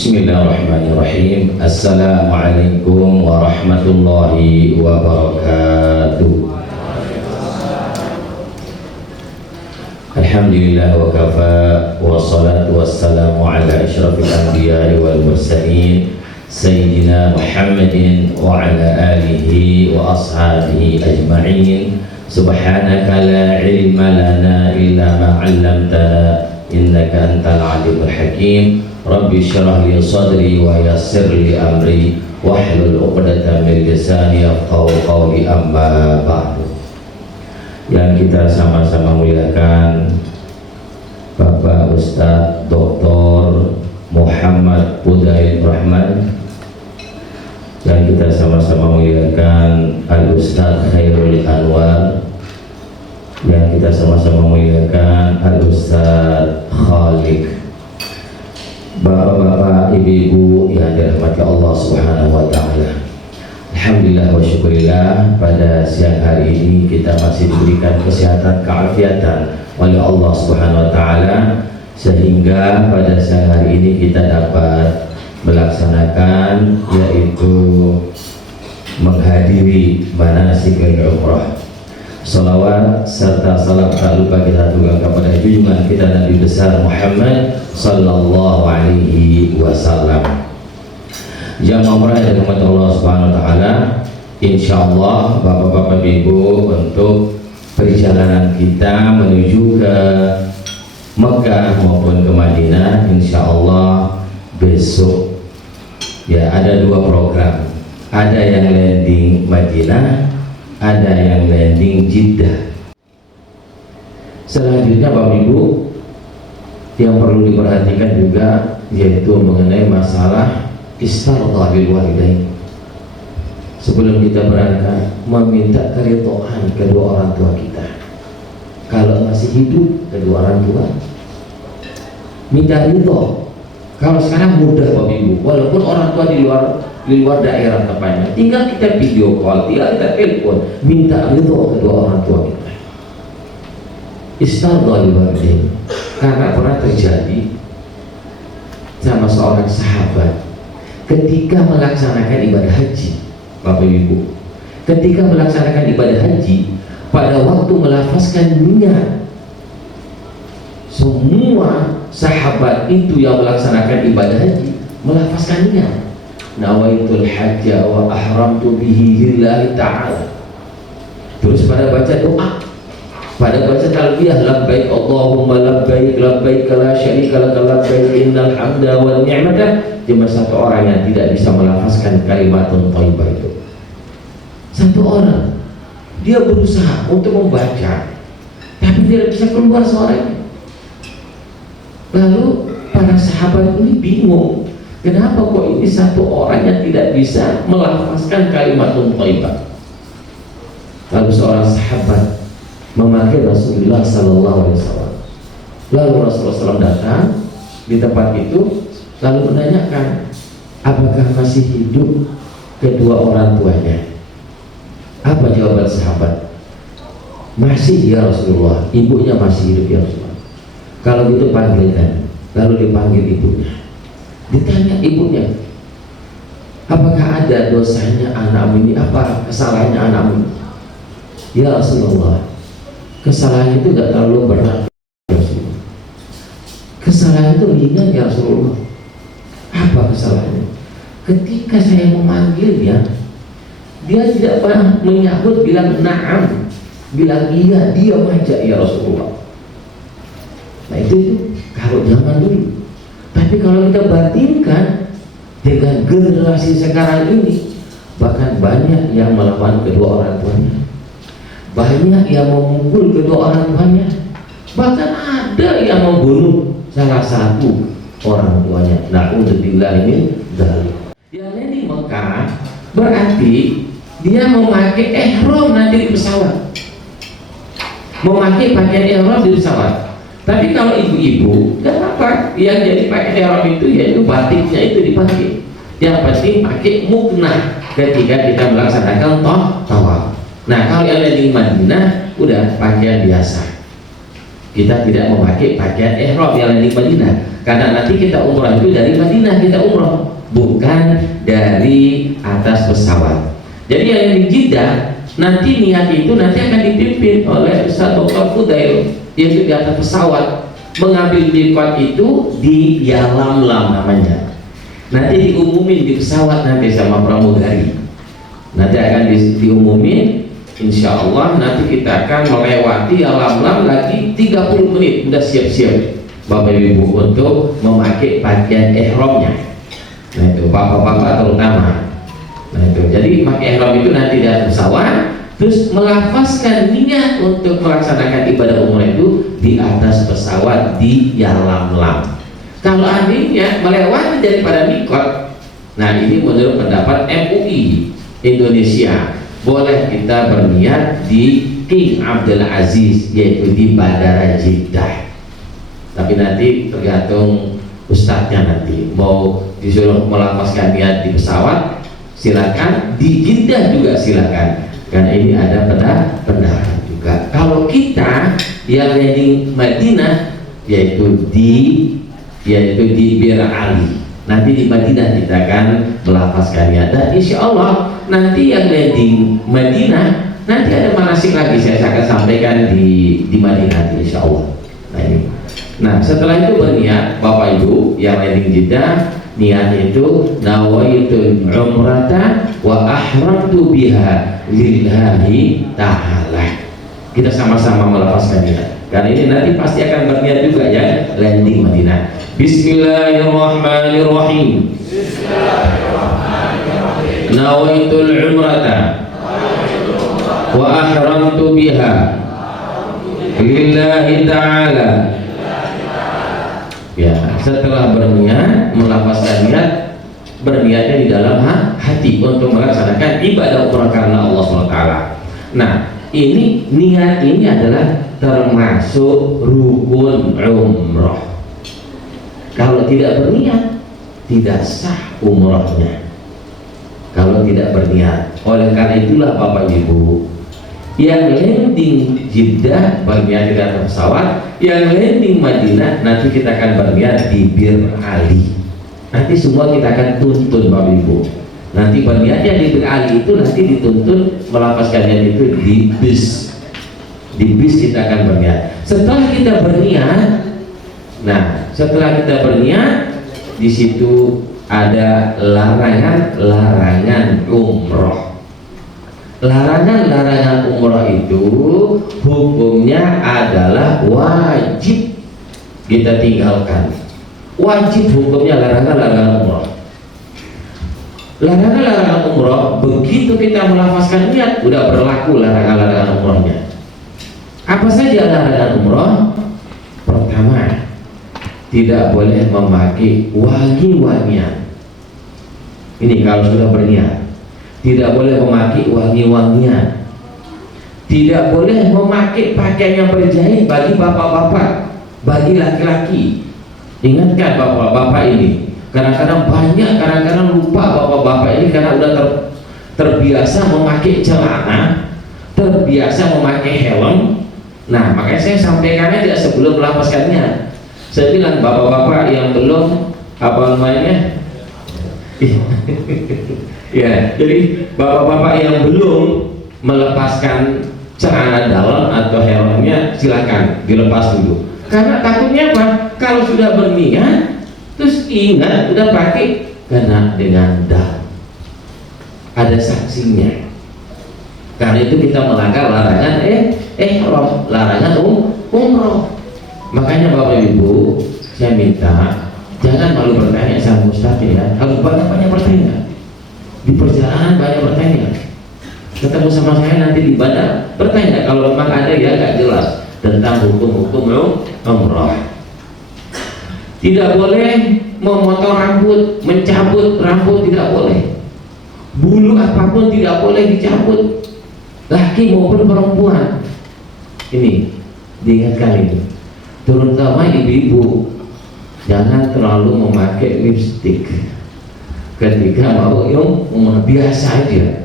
Bismillahirrahmanirrahim. Assalamualaikum warahmatullahi wabarakatuh. Alhamdulillah wa kafa, wassalatu wassalamu ala asyrafil anbiya'i wal mursalin Sayyidina Muhammadin wa ala alihi wa ashabihi ajma'in. Subhanaka la ilma lana illa ma 'allamtana innaka antal alimul hakim. Rabbi syrah li sadri wa yassir li amri wahlul 'uqdatam min lisani yafqahu qawli, amma ba'du. Yang kita sama-sama muliakan Bapak Ustadz Dr. Muhammad Udail Rahman, yang kita sama-sama muliakan Al Ustadz Khairul Anwar, yang kita sama-sama muliakan Al Ustadz Khalik. Bapak-bapak, ibu-ibu yang dirahmati Allah Subhanahu wa taala. Alhamdulillah wa syukurillah, pada siang hari ini kita masih diberikan kesehatan keafiatan oleh Allah Subhanahu wa taala, sehingga pada siang hari ini kita dapat melaksanakan, yaitu menghadiri manasikul umrah. Salawat serta salam tak lupa kita aturkan kepada junjungan kita Nabi besar Muhammad sallallahu alaihi wasallam. Jamaah umrah yang dirahmati Allah Subhanahu wa taala, insyaallah Bapak-bapak Ibu, untuk perjalanan kita menuju ke Mekah maupun ke Madinah, insyaallah besok ya ada dua program. Ada yang landing Madinah, ada yang landing Jeddah. Selanjutnya Bapak Ibu, yang perlu diperhatikan juga yaitu mengenai masalah istardah bil walidain. Sebelum kita berangkat, meminta keridhaan kedua orang tua kita. Kalau masih hidup kedua orang tua, minta ridho. Kalau sekarang mudah Bapak Ibu, walaupun orang tua di luar daerah tempatnya, tinggal kita video call, tinggal kita telepon, minta ridho kedua orang tua kita. Istardah bil walidain. Karena pernah terjadi sama seorang sahabat ketika melaksanakan ibadah haji. Bapak Ibu, ketika melaksanakan ibadah haji, pada waktu melafazkan niat, semua sahabat itu yang melaksanakan ibadah haji melafazkan niat, nawaitul hajja wa ahramtu bihi lillahi ta'ala. Terus pada baca doa, pada baca talbiyah, labbaik Allahumma labbaik, labbaik la syarika lak, labbaik innal hamda wan ni'mata. Cuma satu orang yang tidak bisa melafazkan kalimatun thayyibah itu. Satu orang, dia berusaha untuk membaca, tapi tidak bisa keluar suaranya. Lalu para sahabat ini bingung, kenapa kok ini satu orang yang tidak bisa melafazkan kalimatun thayyibah. Lalu seorang sahabat memanggil Rasulullah sallallahu alaihi wasallam. Lalu Rasulullah SAW datang di tempat itu, lalu menanyakan, apakah masih hidup kedua orang tuanya? Apa jawaban sahabat? Masih ya Rasulullah, ibunya masih hidup ya Rasulullah. Kalau gitu panggilkan. Lalu dipanggil ibunya, ditanya ibunya, apakah ada dosanya anakmu ini? Apa kesalahannya anakmu ini? Ya Rasulullah, kesalahan itu gak terlalu berat ya Rasulullah. Kesalahan itu ringan ya Rasulullah. Apa kesalahannya? Ketika saya memanggilnya, dia tidak pernah menyahut, bilang na'am, bilang iya, diam aja ya Rasulullah. Nah itu kalau zaman dulu. Tapi kalau kita bandingkan dengan generasi sekarang ini, bahkan banyak yang melawan kedua orang tuanya, banyak yang memukul kedua orang tuanya, bahkan ada yang membunuh salah satu orang tuanya. Na'udzubillah min dzalik. Yang ini Mekah berarti dia memakai ihram nanti di pesawat, memakai pakaian ihram di pesawat. Tapi kalau ibu-ibu, gak apa, yang jadi pakai ihram itu yaitu batiknya itu dipakai. Yang penting pakai muknah ketika kita melaksanakan tawaf. Nah kalau yang di Madinah udah pakaian biasa. Kita tidak memakai pakaian ihram yang di Madinah, karena nanti kita umrah itu dari Madinah kita umrah, bukan dari atas pesawat. Jadi yang di Jeddah nanti niat itu nanti akan dipimpin oleh Ustaz Dr. Fudail, yaitu di atas pesawat. Mengambil miqat itu di Yalamlam namanya. Nanti diumumin di pesawat nanti sama pramugari. Nanti akan diumumin. Insya Allah nanti kita akan melewati Yalamlam lagi 30 menit. Udah siap-siap Bapak Ibu untuk memakai pakaian ihramnya. Nah itu bapak-bapak terutama. Nah itu jadi pakai ihram itu nanti di atas pesawat, terus melafazkan niat untuk melaksanakan ibadah umrah itu di atas pesawat di Yalamlam. Kalau andainya melewati daripada mikot, nah ini menurut pendapat MUI Indonesia, boleh kita berniat di King Abdul Aziz, yaitu di Bandara Jeddah. Tapi nanti tergantung ustadznya, nanti mau disuruh melafazkan niat di pesawat silakan, di Jeddah juga silakan, karena ini ada pendapat juga. Kalau kita yang landing Madinah yaitu di Bir Ali, nanti di Madinah kita akan melafazkannya, dan insya Allah nanti yang landing Madinah nanti ada manasik lagi saya akan sampaikan di Madinah insya Allah. Nah setelah itu berniat Bapak Ibu yang landing Jeddah, niat itu nawaitul umrata wa ahramtu biha lillahi ta'ala. Kita sama-sama melafazkan niat, karena ini nanti pasti akan berniat juga ya landing Madinah. Bismillahirrahmanirrahim. Nawaitul umrata wa ahramtu biha lillahi ta'ala. Ya, setelah berniat, melafazkan niat, berniatnya di dalam hati untuk melaksanakan ibadah umrah karena Allah SWT. Nah, ini niat ini adalah termasuk rukun umrah. Kalau tidak berniat, tidak sah umrahnya. Kalau tidak berniat, oleh karena itulah Bapak Ibu, yang landing Jeddah berniat di atas pesawat, yang landing Madinah nanti kita akan berniat di Bir Ali. Nanti semua kita akan tuntun Bapak Ibu. Nanti berniatnya di Bir Ali itu nanti dituntun melafazkan niat itu di bis. Di bis kita akan berniat. Setelah kita berniat, nah setelah kita berniat, di situ ada larangan umroh. Larangan umrah itu hukumnya adalah wajib kita tinggalkan. Wajib hukumnya larangan umrah. Larangan umrah begitu kita melafazkan niat udah berlaku larangan umrahnya. Apa saja larangan umrah? Pertama, tidak boleh memakai wangi-wangian. Ini kalau sudah berniat. Tidak boleh memakai wangi-wangian. Tidak boleh memakai pakaian yang berjahit bagi bapak-bapak, bagi laki-laki. Ingatkan bapak-bapak ini. Kadang-kadang lupa bapak-bapak ini karena udah terbiasa memakai celana, terbiasa memakai helm. Nah, makanya saya sampaikan aja sebelum melafazkannya. Saya bilang bapak-bapak yang belum apa namanya? Ya, jadi bapak-bapak yang belum melepaskan celana dalam atau helmnya silakan dilepas dulu. Karena takutnya apa? Kalau sudah berniat terus ingat udah pakai kena dengan dalam. Ada saksinya. Karena itu kita melanggar larangan larangan umroh. Makanya Bapak Ibu, saya minta jangan malu bertanya sama Ustaz ya. Harus banyak-banyak bertanya. Di perjalanan banyak bertanya. Ketemu sama saya nanti di bandar bertanya kalau memang ada ya nggak jelas tentang hukum-hukum umroh. Tidak boleh memotong rambut, mencabut rambut tidak boleh. Bulu apapun tidak boleh dicabut, laki maupun perempuan. Ini diingatkan ini. Terutama ibu-ibu, jangan terlalu memakai lipstik ketika mau umrah, biasa aja.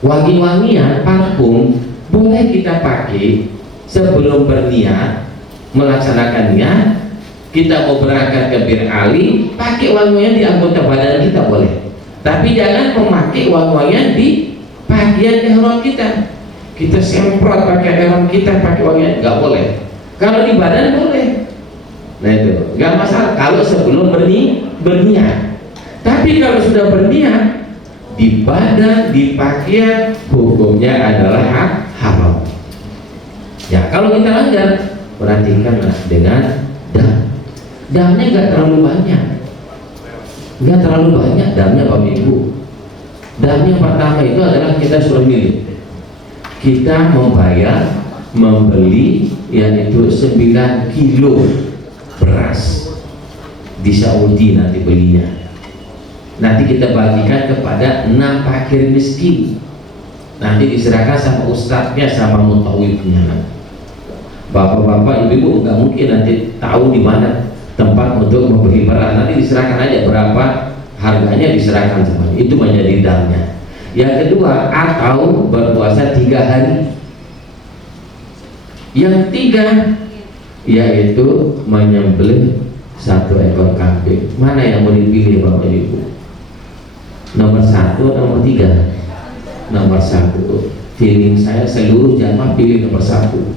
Wangi-wangian, parfum boleh kita pakai sebelum berniat, melaksanakannya, kita mau berangkat ke Bir Ali, pakai wangi-wangian di anggota badan kita boleh, tapi jangan memakai wangi-wangian di pakaian ihram kita. Kita semprot pakai ihram kita, pakai wangian, nggak boleh. Kalau di badan boleh. Nah itu nggak masalah kalau sebelum berniat. Tapi kalau sudah berniat di badan, di pakaian, hukumnya adalah haram. Ya kalau kita langgar, perhatikanlah dengan damnya nggak terlalu banyak, damnya Bapak Ibu. Damnya pertama itu adalah kita suruh milih, kita membeli yaitu 9 kilo beras di Saudi, nanti belinya, nanti kita bagikan kepada 6 fakir miskin, nanti diserahkan sama ustadznya sama mutawifnya. Bapak-bapak, ibu-ibu nggak mungkin nanti tahu di mana tempat untuk membeli beras, nanti diserahkan aja berapa harganya, diserahkan semuanya, itu menjadi damnya. Yang kedua, atau berpuasa 3 hari. Yang 3 yaitu menyembelih 1 ekor kambing. Mana yang mau dipilih Bapak Ibu? Nomor 1, nomor 3? Nomor 1. Feeling saya seluruh jamaah pilih nomor 1.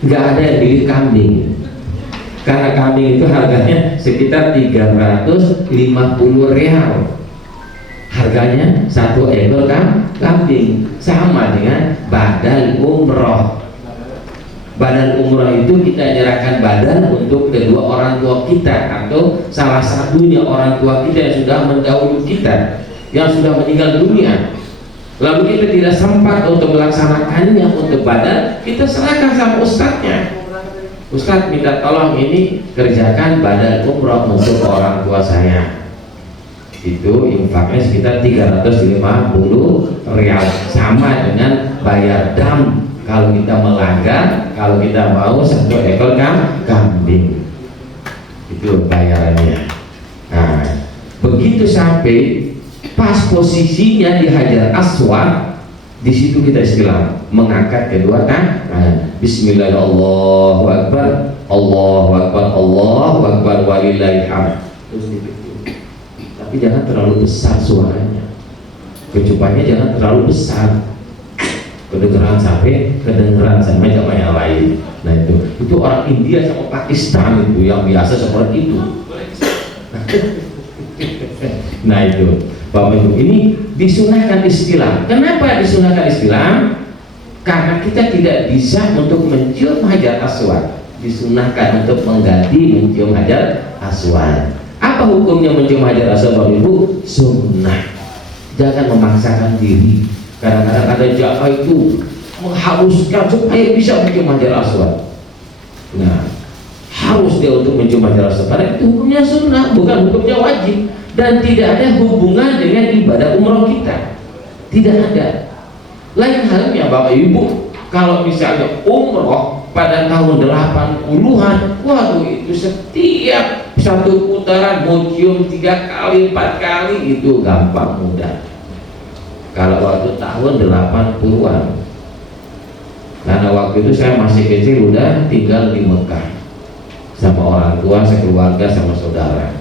Nggak ada yang pilih kambing, karena kambing itu harganya sekitar 350 rial. Harganya 1 ekor kambing, sama dengan badan umroh. Badan umroh itu kita nyerahkan badan untuk kedua orang tua kita, atau salah satunya orang tua kita yang sudah mendahului kita, yang sudah meninggal dunia. Lalu kita tidak sempat untuk melaksanakannya untuk badan, kita serahkan sama ustadznya. Ustadz minta tolong ini kerjakan badan umroh untuk orang tua saya. Itu infaknya sekitar 350 rial, sama dengan bayar dam kalau kita melanggar, kalau kita mau 1 ekor kambing. Itu bayarannya. Nah, begitu sampai pas posisinya di Hajar Aswad, di situ kita istilah mengangkat kedua tangan. Bismillah, Allahu Akbar, Allahu Akbar, Allahu Akbar, walillahil hamd. Terus tapi jangan terlalu besar suaranya, kecupannya jangan terlalu besar, kedengeran sampai sama yang lain. Nah itu orang India sama Pakistan itu yang biasa seperti itu. Nah itu Bapak Ibu, ini disunahkan istilah. Kenapa disunahkan istilah? Karena kita tidak bisa untuk mencium Hajar Aswad, disunahkan untuk mengganti mencium Hajar Aswad. Apa hukumnya mencium Hajar Aswad Bapak Ibu? Sunnah. Jangan memaksakan diri. Kadang-kadang ada jamaah itu mengharuskan supaya bisa mencium Hajar Aswad. Nah, harus dia untuk mencium Hajar Aswad, karena itu hukumnya sunnah, bukan hukumnya wajib. Dan tidak ada hubungan dengan ibadah umroh kita, tidak ada. Lain halnya Bapak Ibu, kalau misalnya umroh pada tahun 80-an, waduh itu setiap 1 putaran mau cium 3 kali 4 kali, itu gampang mudah. Kalau waktu tahun 80-an, karena waktu itu saya masih kecil, udah tinggal di Mekah sama orang tua, sekeluarga sama saudara.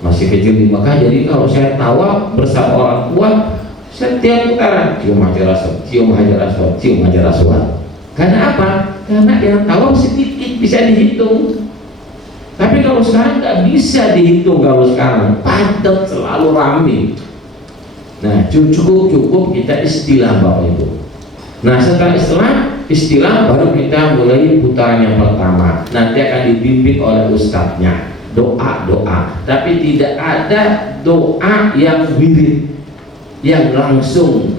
Masih kecil di Mekah, jadi kalau saya tawaf bersama orang tua, setiap putaran cium Hajar Aswad, cium Hajar Aswad, cium Hajar Aswad. Karena apa? Karena yang tawaf sedikit bisa dihitung. Tapi kalau sekarang nggak bisa dihitung, kalau sekarang padat, selalu ramai. Nah cukup kita istilah Bapak Ibu. Nah setelah istilah baru kita mulai putaran yang pertama. Nanti akan dibimbing oleh ustadznya. Doa, tapi tidak ada doa yang wirid yang langsung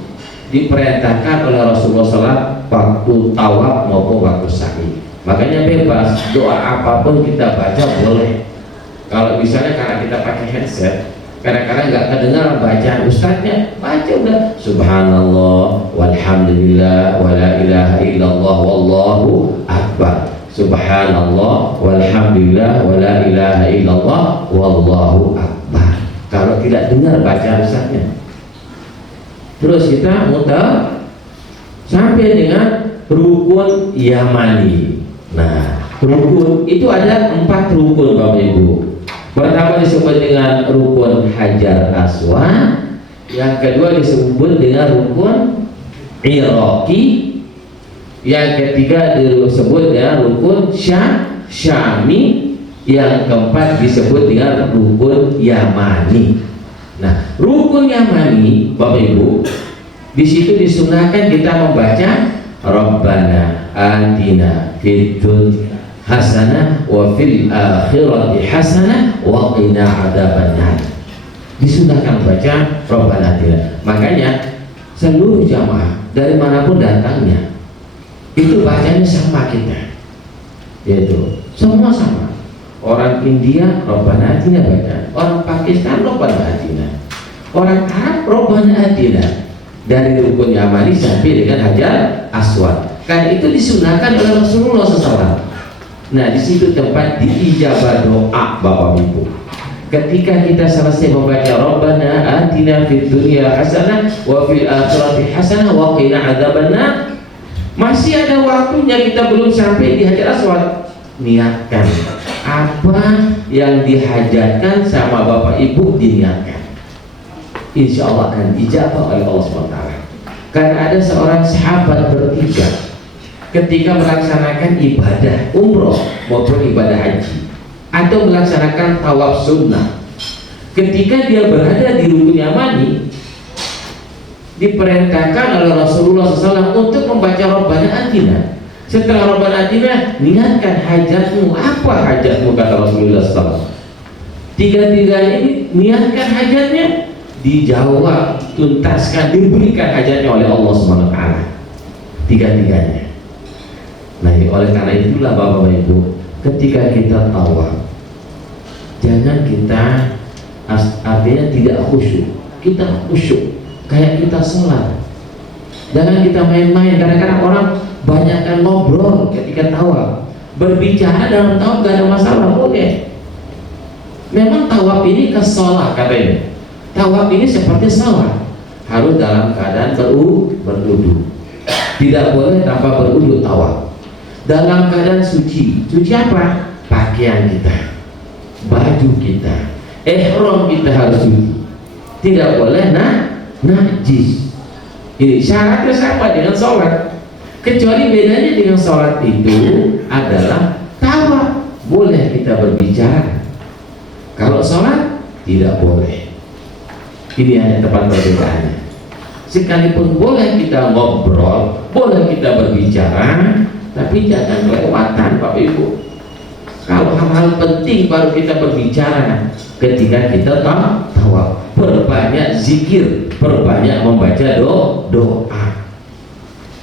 diperintahkan oleh Rasulullah SAW waktu tawaf maupun waktu sa'i. Makanya bebas, doa apapun kita baca boleh. Kalau misalnya karena kita pakai headset, kadang-kadang nggak kedengar bacaan ustadznya, baca udah Subhanallah, walhamdulillah, wala ilaha illallah, wallahu akbar. Subhanallah, walhamdulillah, wala ilaha illallah, wallahu akbar. Kalau tidak dengar bacaan ustadznya, terus kita muter sampai dengan rukun Yamani. Nah Rukun itu ada 4 rukun Bapak Ibu. Pertama disebut dengan rukun Hajar Aswad, yang kedua disebut dengan rukun Iraqi, yang ketiga disebut dengan rukun Syami, yang keempat disebut dengan rukun Yamani. Nah, rukun Yamani Bapak Ibu, di situ disunahkan kita membaca Rabbana atina fid dunya hasanah wa fil akhirati hasanah wa qina adzabannar. Disunahkan baca Rabbana atina. Makanya seluruh jamaah dari manapun datangnya itu bacanya sama kita, yaitu semua sama. Orang India Rabbana atina baca, orang Pakistan Rabbana atina, orang Arab Rabbana atina. Dari rukun Yamani sampai dengan Hajar Aswad, kan itu disunahkan oleh Rasulullah SAW. Nah, di situ tempat diijabah doa Bapak Ibu. Ketika kita selesai membaca Rabbana atina fid dunya hasanah wa fil akhirati hasanah wa qina adzabannar, masih ada waktunya, kita belum sampai di Hajar Aswad, niatkan apa yang dihajatkan sama Bapak Ibu, diniatkan. Insya Allah akan dijawab oleh Allah SWT. Karena ada seorang sahabat bertiga ketika melaksanakan ibadah umroh maupun ibadah haji atau melaksanakan tawaf sunnah, ketika dia berada di rukun Yamani, diperintahkan oleh Rasulullah SAW untuk membaca Rabbana atina. Setelah Rabbana atina, niatkan hajatmu. Apa hajatmu, kata Rasulullah SAW? Tiga-tiganya ini niatkan hajatnya, dijawab, tuntaskan, diberikan hajatnya oleh Allah SWT. Tiga-tiganya. Nah, oleh karena itulah Bapak Ibu, ketika kita tawaf, jangan kita artinya tidak khusyuk. Kita khusyuk kayak kita sholat. Jangan kita main-main. Kadang-kadang orang banyakkan ngobrol ketika tawaf. Berbicara dalam tawaf gak ada masalah, boleh. Memang tawaf ini kesolah katanya. Tawaf ini seperti salat, harus dalam keadaan berwudu. Tidak boleh tanpa berwudu tawaf. Dalam keadaan suci. Suci apa? Pakaian kita, baju kita, ihram kita harus suci. Tidak boleh najis. Ini syaratnya sama dengan sholat. Kecuali bedanya dengan sholat itu adalah tawaf boleh kita berbicara. Kalau sholat tidak boleh. Ini hanya tempat perbedaannya. Sekalipun boleh kita ngobrol, boleh kita berbicara, tapi jangan kelewatan Bapak Ibu. Kalau hal-hal penting baru kita berbicara ketika kita tawaf. Perbanyak zikir, perbanyak membaca doa.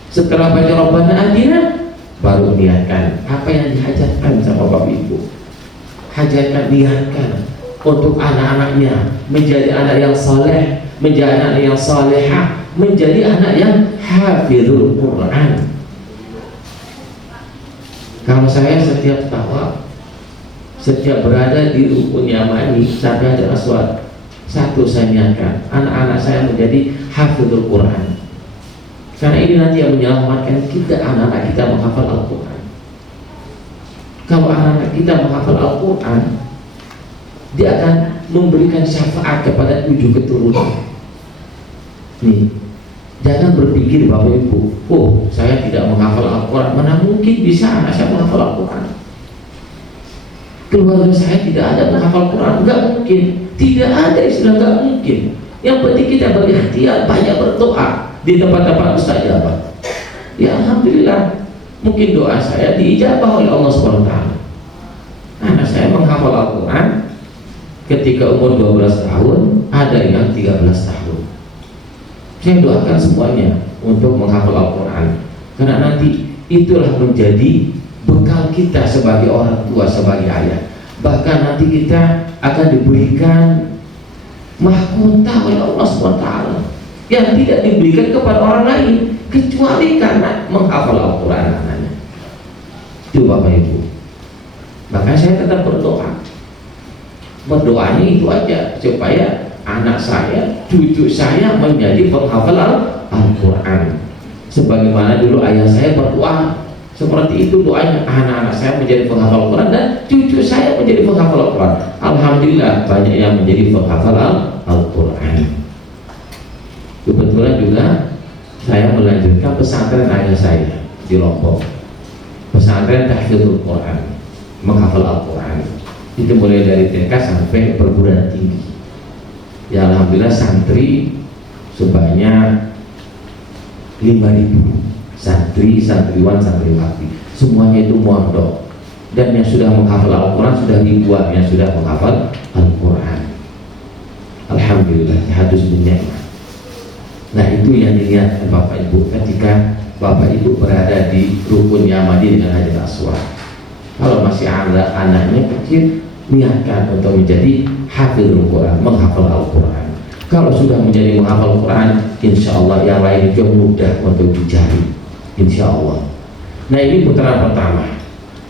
Setelah baca Rabbana atina, baru niatkan apa yang dihajatkan sama Bapak Ibu. Hajatkan, niatkan untuk anak-anaknya menjadi anak yang saleh, menjadi anak yang salehah, menjadi anak yang hafizul Quran. Kalau saya setiap tawaf, setiap berada di rukun Yamani sampai Hajar Aswad, satu saya niatkan, anak-anak saya menjadi hafizul Quran. Karena ini nanti yang menyelamatkan kita, anak-anak kita menghafal Al-Quran. Kalau anak-anak kita menghafal Al-Quran, dia akan memberikan syafaat kepada 7 keturunan. Nih, jangan berpikir Bapak Ibu, oh saya tidak menghafal Al-Quran, mana mungkin bisa anak saya menghafal Al-Quran. Keluarga saya tidak ada menghafal Quran, enggak mungkin. Tidak ada istilah enggak mungkin. Yang penting kita berikhtiar, banyak berdoa di tempat-tempat mustajabah. Ya alhamdulillah, mungkin doa saya diijabah oleh Allah SWT. Anak saya menghafal Al-Quran ketika umur 12 tahun, ada yang 13 tahun. Saya doakan semuanya untuk menghafal Al-Quran, karena nanti itulah menjadi bekal kita sebagai orang tua, sebagai ayah. Bahkan nanti kita akan diberikan mahkota oleh Allah SWT yang tidak diberikan kepada orang lain kecuali karena menghafal Al-Quran anaknya. Itu Bapak Ibu. Maka saya tetap berdoa. Berdoanya itu aja, supaya anak saya, cucu saya menjadi penghafal Al-Quran. Sebagaimana dulu ayah saya berdoa Seperti itu doanya, anak-anak saya menjadi penghafal Quran dan cucu saya menjadi penghafal Quran. Alhamdulillah banyak yang menjadi penghafal Al-Quran. Kebetulan juga saya melanjutkan pesantren ayah saya di Lombok, pesantren tahfidzul Quran, menghafal Al-Quran. Itu mulai dari TK sampai perguruan tinggi. Ya alhamdulillah santri sebanyak 5.000 santri, santriwan, santriwati, semuanya itu mondok, dan yang sudah menghafal Al-Quran sudah ribuan yang sudah menghafal Al-Quran. Alhamdulillah, hadus binikmah. Nah itu yang dilihat Bapak Ibu ketika Bapak Ibu berada di rukun Yamani dengan Hajar Aswad. Kalau masih ada anaknya kecil, niatkan untuk menjadi hafizul Quran, menghafal Al-Quran. Kalau sudah menjadi menghafal Quran, insya Allah yang lain juga mudah untuk dicari, insya Allah. Nah ini putaran pertama.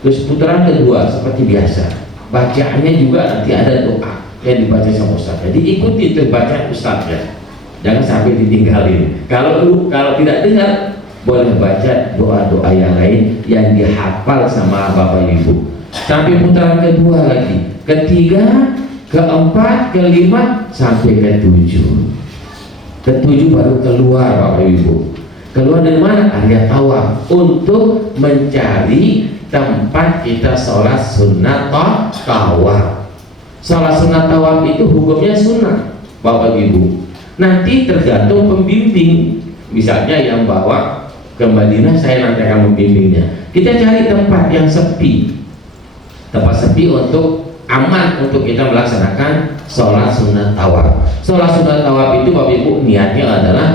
Terus putaran kedua seperti biasa, bacaannya juga nanti ada doa yang dibaca sama Ustaz. Jadi ikuti itu bacaan Ustaznya, jangan sampai ditinggalin. Kalau tidak dengar, boleh baca doa-doa yang lain yang dihafal sama Bapak Ibu. Sampai putaran kedua lagi, ketiga, keempat, kelima, sampai ketujuh. Ketujuh baru keluar Bapak Ibu. Keluar dari mana? Area tawaf, untuk mencari tempat kita sholat sunnah tawaf. Sholat sunnah tawaf itu hukumnya sunnah Bapak Ibu. Nanti tergantung pembimbing. Misalnya yang bawa ke Madinah, saya nanti akan membimbingnya. Kita cari tempat yang sepi, tempat sepi untuk aman untuk kita melaksanakan sholat sunnah tawaf. Sholat sunnah tawaf itu Bapak Ibu niatnya adalah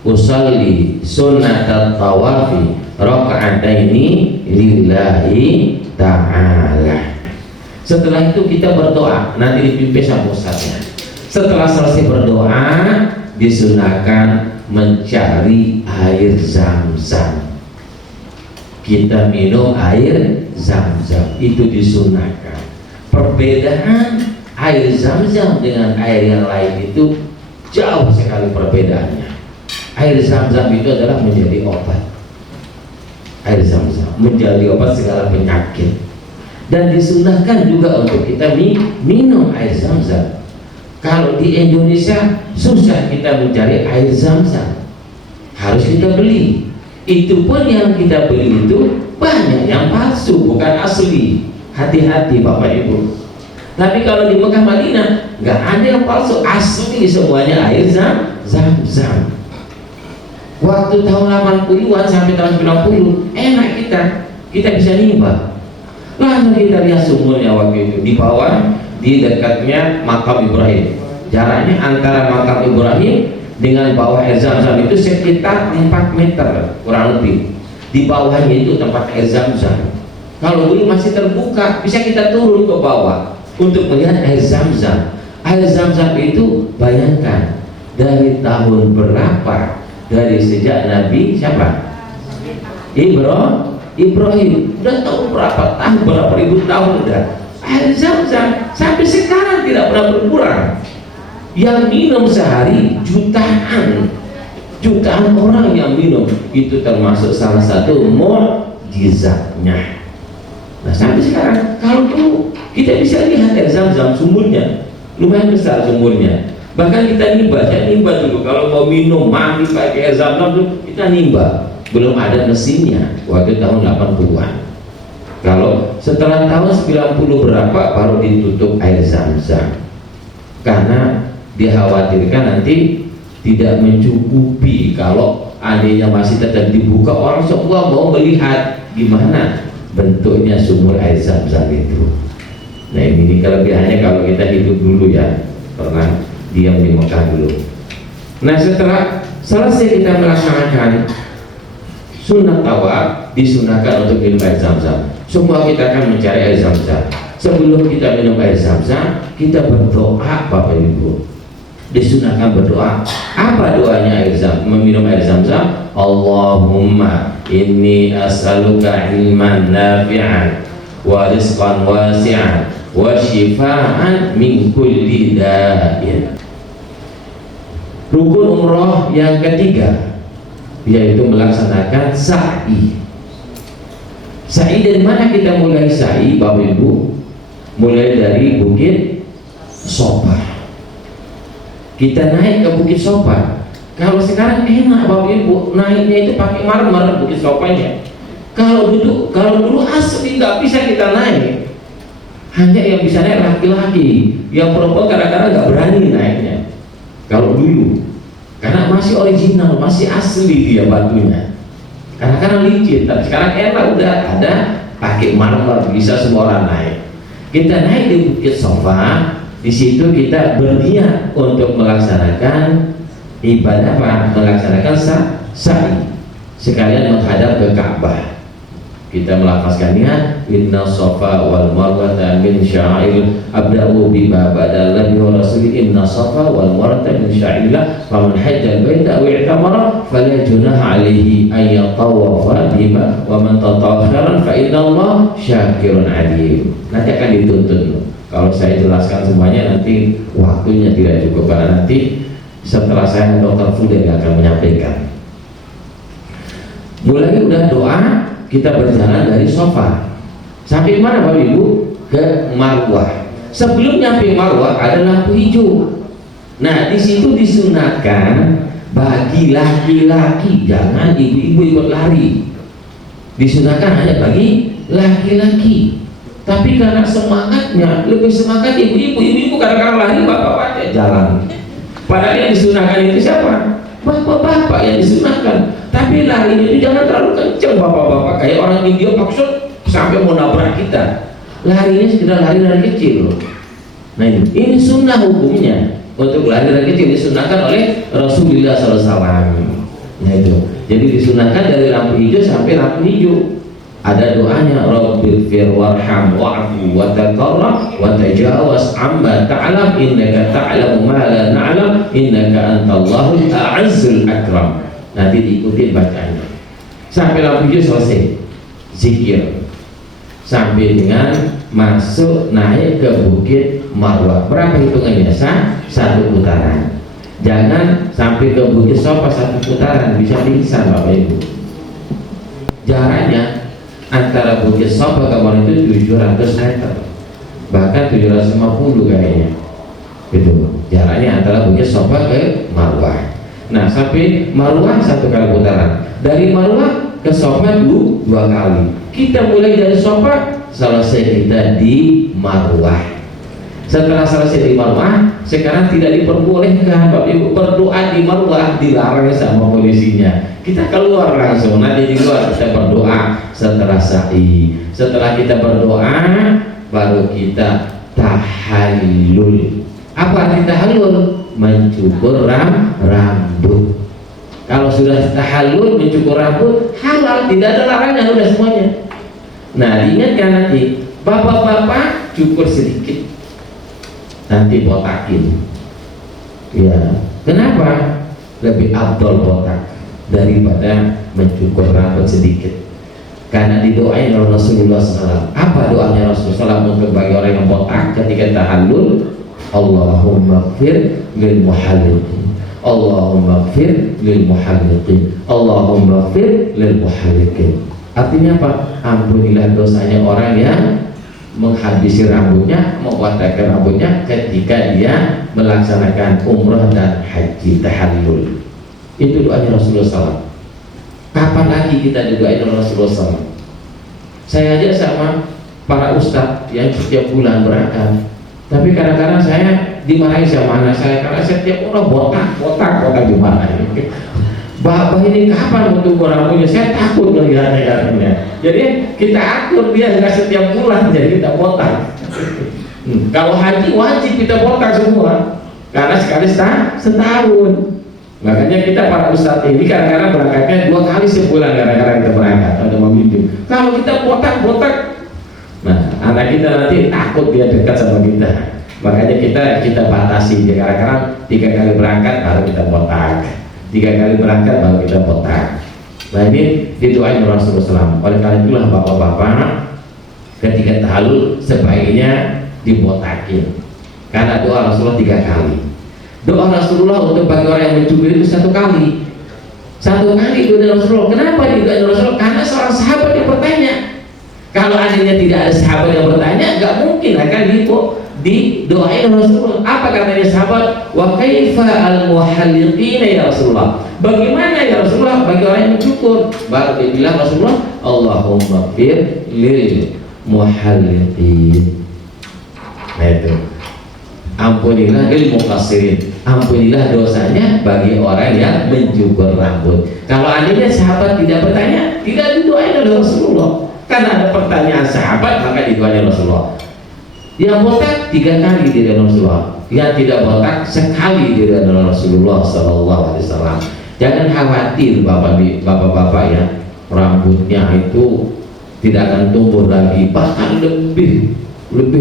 usalli sunnat tawafi raka'ataini lillahi ta'ala. Setelah itu kita berdoa, nanti dipimpin sama ustaznya. Setelah selesai berdoa, disunahkan mencari air Zam-Zam. Kita minum air Zam-Zam, itu disunahkan. Perbedaan air Zam-Zam dengan air yang lain itu jauh sekali perbedaannya. Air Zam-Zam itu adalah menjadi obat. Air Zam-Zam menjadi obat segala penyakit, dan disunahkan juga untuk kita minum air Zam-Zam. Kalau di Indonesia susah kita mencari air Zam-Zam, harus kita beli. Itu pun yang kita beli itu banyak yang palsu, bukan asli. Hati-hati Bapak Ibu. Tapi kalau di Mekah Madinah nggak ada yang palsu, asli semuanya air Zam-Zam. Waktu tahun 80-an sampai tahun 90 enak kita bisa nimba. Lalu kita lihat sumurnya waktu itu di bawah, di dekatnya makam Ibrahim. Jaraknya antara makam Ibrahim dengan bawah air Zam-Zam itu sekitar 4 meter kurang lebih. Di bawahnya itu tempat air Zam-Zam. Kalau dulu masih terbuka, bisa kita turun ke bawah untuk melihat air Zam-Zam. Air Zam-Zam itu bayangkan dari tahun berapa? Dari sejak Nabi siapa? Ibrahim. Udah tahu berapa tahun, berapa ribu tahun udah. Air Zam-Zam sampai sekarang tidak pernah berkurang. Yang minum sehari jutaan orang yang minum. Itu termasuk salah satu mukjizatnya. Nah sampai sekarang, kalau dulu kita bisa lihat air Zam-Zam sumurnya lumayan besar sumurnya. Bahkan kita nimba dulu kalau mau minum mandi pakai air Zam-Zam itu kita nimba. Belum ada mesinnya waktu tahun 80-an. Kalau setelah tahun 90 berapa baru ditutup air Zam-Zam, karena dikhawatirkan nanti tidak mencukupi. Kalau andainya masih tetap dibuka, orang semua mau melihat gimana bentuknya sumur air Zam-Zam itu. Nah ini kelebihannya kalau kita hidup dulu ya, pernah diam di Mekah dulu. Nah setelah selesai kita melaksanakan sunnah tawaf, disunahkan untuk minum air Zam-Zam. Semua kita akan mencari air Zam-Zam. Sebelum kita minum air Zam-Zam, kita berdoa Bapak Ibu. Disunahkan berdoa. Apa doanya air meminum air Zam-Zam? Allahumma inni as'aluka ilman nafi'an wa rizqan wasi'an wa shifaan min kulli da'in. Rukun umroh yang ketiga yaitu melaksanakan sa'i. Sa'i dari mana kita mulai sa'i, Bapak Ibu? Mulai dari Bukit Sofa. Kita naik ke Bukit Sofa. Kalau sekarang enak Bapak Ibu, naiknya itu pakai marmer Bukit Sofanya. Kalau dulu asli nggak bisa kita naik. Hanya yang bisa naik laki-laki, yang perempuan kadang-kadang nggak berani naiknya. Kalau dulu, karena masih original, masih asli dia batunya. Kadang-kadang licin, tapi sekarang enak udah ada pakai marmer, bisa semua orang naik. Kita naik di Bukit Sofa, di situ kita berniat untuk melaksanakan ibadah apa? Melaksanakan sa'i, sekalian menghadap ke Ka'bah. Kita melafazkan niat, inna safa wal marwata min sya'air, abda'u bima ba'dallahi wa rasulih, inna safa wal marwata min sya'airillah, faman hajjal baita aw i'tamara fala junaha alaihi ay yatawafa bima wa man tatawwafa khairan fa innallaha syakirun alim. Nanti akan dituntun. Kalau saya jelaskan semuanya nanti waktunya tidak cukup, karena nanti setelah saya Dr. Fudel akan menyampaikan. Mulai udah doa, kita berjalan dari Sofa sampai mana Bapak Ibu? Ke Marwah. Sebelum nyampe Marwah ada lampu hijau. Nah di situ disunatkan bagi laki-laki, jangan ibu-ibu ikut lari. Disunatkan hanya bagi laki-laki. Tapi karena semangatnya lebih semangat ibu-ibu kadang-kadang lari, bapak-bapak jalan. Padahal yang disunatkan itu siapa? Bapak-bapak yang disunatkan. Tapi larinya itu jangan terlalu kencang bapak-bapak, kayak orang India maksud sampai mau nabrak kita. Larinya sekedar lari-lari kecil loh. Nah ini sunnah hukumnya. Untuk lari-lari kecil disunahkan oleh Rasulullah SAW. Nah itu, jadi disunahkan dari lampu hijau sampai lampu hijau. Ada doanya, Rabbighfir warham wa'fu wa takarram wa tajawaz amma ta'lam innaka ta'lamu ma la na'lam innaka antallahul a'azzul akram. Nanti diikuti bacaannya sampai lampu hijau selesai, zikir sampai dengan masuk naik ke Bukit Marwah. Berapa hitungannya? Satu putaran. Jangan sampai ke Bukit Sofa satu putaran, bisa pingsan Bapak Ibu. Jaraknya antara Bukit Sofa ke Marwah itu 700 meter, bahkan 750 kayaknya. Gitu. Jaraknya antara Bukit Sofa ke Marwah. Nah sampai Marwah satu kali putaran. Dari Marwah ke Sofa dua kali. Kita mulai dari Sofa, selesai kita di Marwah. Setelah selesai di Marwah, sekarang tidak diperbolehkan Bapak Ibu berdoa di Marwah, dilarang sama polisinya. Kita keluar langsung, nanti di luar kita berdoa setelah sa'i. Setelah kita berdoa, baru kita tahallul. Apa arti tahallul? Mencukur rambut. Kalau sudah tahallul mencukur rambut halal, tidak ada larangan, udah semuanya. Nah diingatkan nanti bapak-bapak cukur sedikit, nanti botakin. Ya, kenapa? Lebih afdol botak daripada mencukur rambut sedikit. Karena didoain oleh Rasulullah SAW. Apa doanya Rasulullah SAW untuk bagi orang yang botak ketika tahallul? Allahumma gfir lil muhalliqin, Allahumma gfir lil muhalliqin, Allahumma gfir lil muhalliqin. Artinya apa? Ampunilah dosanya orang yang menghabisi rambutnya, membotakkan rambutnya ketika dia melaksanakan umrah dan haji tahallul. Itu doanya Rasulullah SAW. Kapan lagi kita didoain oleh Rasulullah SAW? Saya aja sama para ustadz yang setiap bulan berangkat, tapi kadang-kadang saya dimarahi sama anak saya karena setiap orang botak dimarahi. Bapak ini kapan untuk rambutnya? Saya takut melihatnya katanya. Jadi kita atur dia nggak setiap bulan, jadi kita botak. Kalau haji wajib kita botak semua, karena sekali setahun. Makanya kita para ustadz ini kadang-kadang berangkatnya 2 kali sebulan, kadang-kadang kita berangkat ada begitu. Kalau kita botak, nah anak kita nanti takut dia dekat sama kita. Makanya kita batasi, kadang-kadang 3 kali berangkat baru kita botak, 3 kali berangkat baru kita botak. Nah ini didoain Rasulullah SAW. Oleh karena itulah bapak-bapak ketika tahallul sebaiknya dibotakin, karena doa Rasulullah 3 kali. Doa Rasulullah untuk bagi orang yang mencubur itu 1 kali. 1 kali doa Rasulullah. Kenapa doa Rasulullah? Karena seorang sahabat yang bertanya, Kalau adanya tidak ada sahabat yang bertanya, nggak mungkin akan didoain Rasulullah. Apa katanya sahabat? Wa kaifa al-muhalliqina ya Rasulullah? Bagaimana ya Rasulullah bagi orang yang mencukur? Baru dia bilang Rasulullah, Allahumma fir lil muhalliqin. Nah itu, ampunilah lil muqassirin, ampunilah dosanya bagi orang yang mencukur rambut. Kalau adanya sahabat tidak bertanya, tidak didoain oleh Rasulullah. Karena ada pertanyaan sahabat, maka didoain Rasulullah. Yang botak 3 kali didoain Rasulullah, yang tidak botak sekali didoain Rasulullah Sallallahu Alaihi Wasallam. Jangan khawatir bapak-bapak ya, rambutnya itu tidak akan tumbuh lagi, bahkan lebih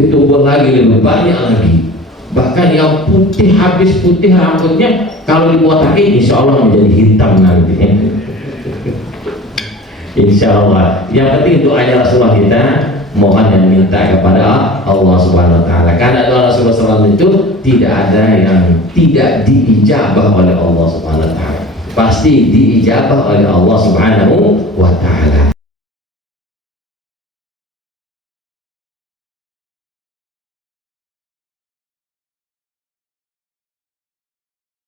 tumbuh lagi, lebih banyak lagi. Bahkan yang putih, habis putih rambutnya, kalau dibotakin insya Allah menjadi hitam nanti. Insya Allah. Yang penting doanya Rasulullah kita mohon dan minta kepada Allah Subhanahu Wa Taala. Karena doa Rasulullah SAW itu tidak ada yang tidak diijabah oleh Allah Subhanahu Wa Taala. Pasti diijabah oleh Allah Subhanahu Wa Taala.